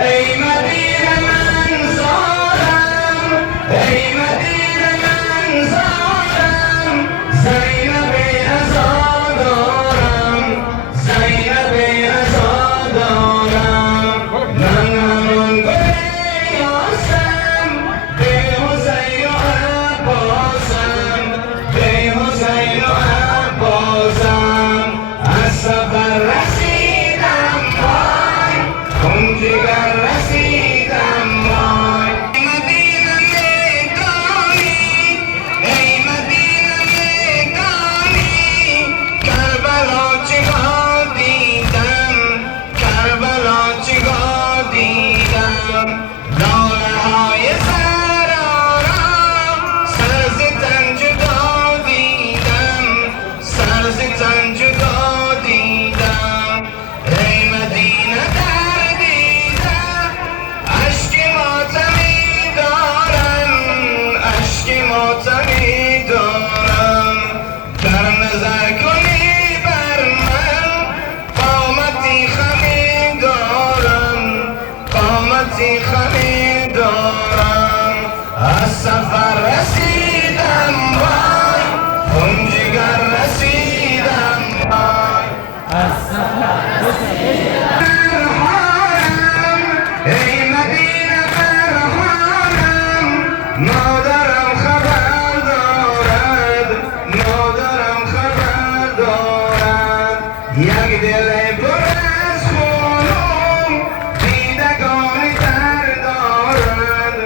ای مدینه منظورم، ای مدینه منظورم، زینب عزادارم، زینب عزادارم. من همون گل یاسم، به حسین و عباسم، به حسین و عباسم. از سفر رسیدم وای، اون جگر رسیدم وای. ای مدینه میدانی، ای مدینه میدانی، کربلا چگاه دیدم، کربلا چگاه دیدم. لاله های سرارا سر ز تن جدا دیدم، سر ز تن جدا دیدم. ای مدینه دردیده اشک ماتمی دارم، اشک ماتمی دارم. در نظر کنی بر من قامتی خمی دارم، قامتی خمی دارم. از سفر رسیدم وای، اون جگر رسیدم وای. فرحانم، ای مدینه فرحانم، مادرم خبر دارد، مادرم خبر دارد. یک دل پر از خونم دیدگانی تر دارد،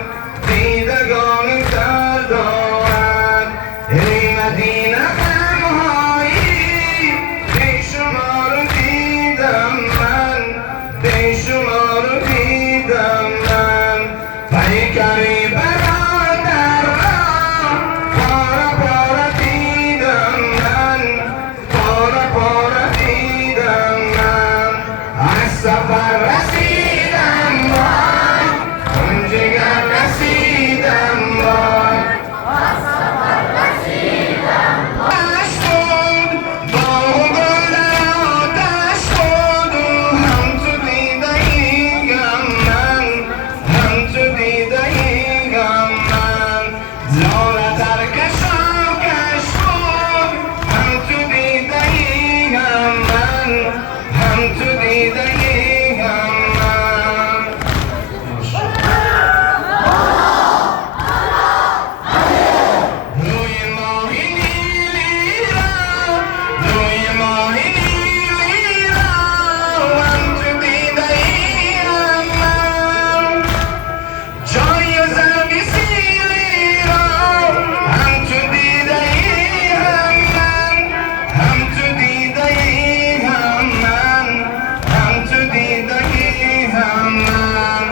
دیدگانی تر دارد. ای مدینه غمهایی بیشمار دیدم من، بیشمار دیدم من. پیکری برادر را پاره پاره دیدم من، پاره پاره دیدم من. از سفر رسیدم وای، اون جگر رسیدم وای. آتش بود باغ و گل در آتش بود، هم تو دیده ایگم من، هم تو دیده ایگم من. لاله ترکش آکش بود، هم تو دیده ایگم من، هم تو دیده ایگم من. روی ماهی نیلی را، روی ماهی نیلی را، هم تو دیده ایم من. جای زربی سیلی را، هم تو دیده ایم من، هم تو دیده ایم من، هم تو دیده ایم من.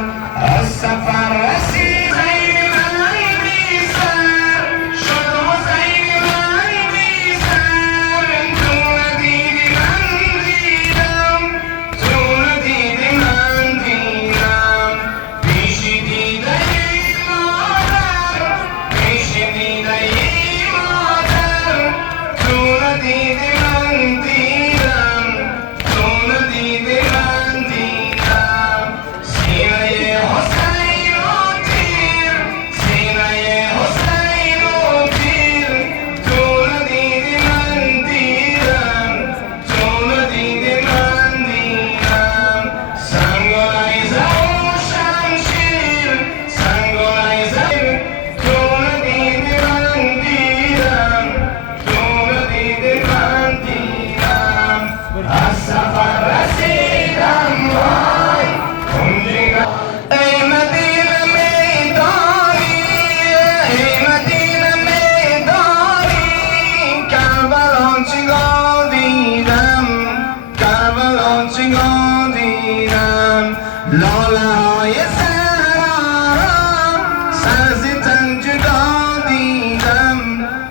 از سفر رسید حسین من بی‌سر شد، حسین من بی‌سر. تو ندیدی من دیدم، تو ندیدی من دیدم. پیشی دیده ای مادر، پیشی دیده ای مادر. تو ندیدی من دیدم، تو ندیدی من دیدم. سینه حسین و تیر، سینه حسین و تیر. تو ندیدی من دیدم، تو ندیدی من دیدم. سنگ و نیزه و شمشیر، سنگ و نیزه. تو ندیدی من دیدم، تو ندیدی من دیدم. از سفر رسیدم وای، اون جگر. ای مدینه میدانی، ای مدینه میدانی، کربلا چگاه دیدم، کربلا چگاه دیدم. لاله های سرارا سر ز تن جدا دیدم،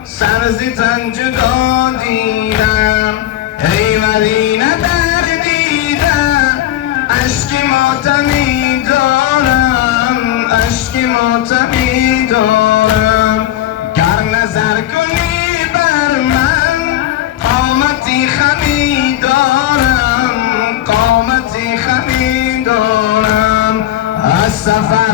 سر ز تن جدا دیدم. ای مدینه دردیده اشک ماتمی دارم، اشک ماتمی دارم. گر نظر کنی بر من قامتی خمی دارم، قامتی خمی Safa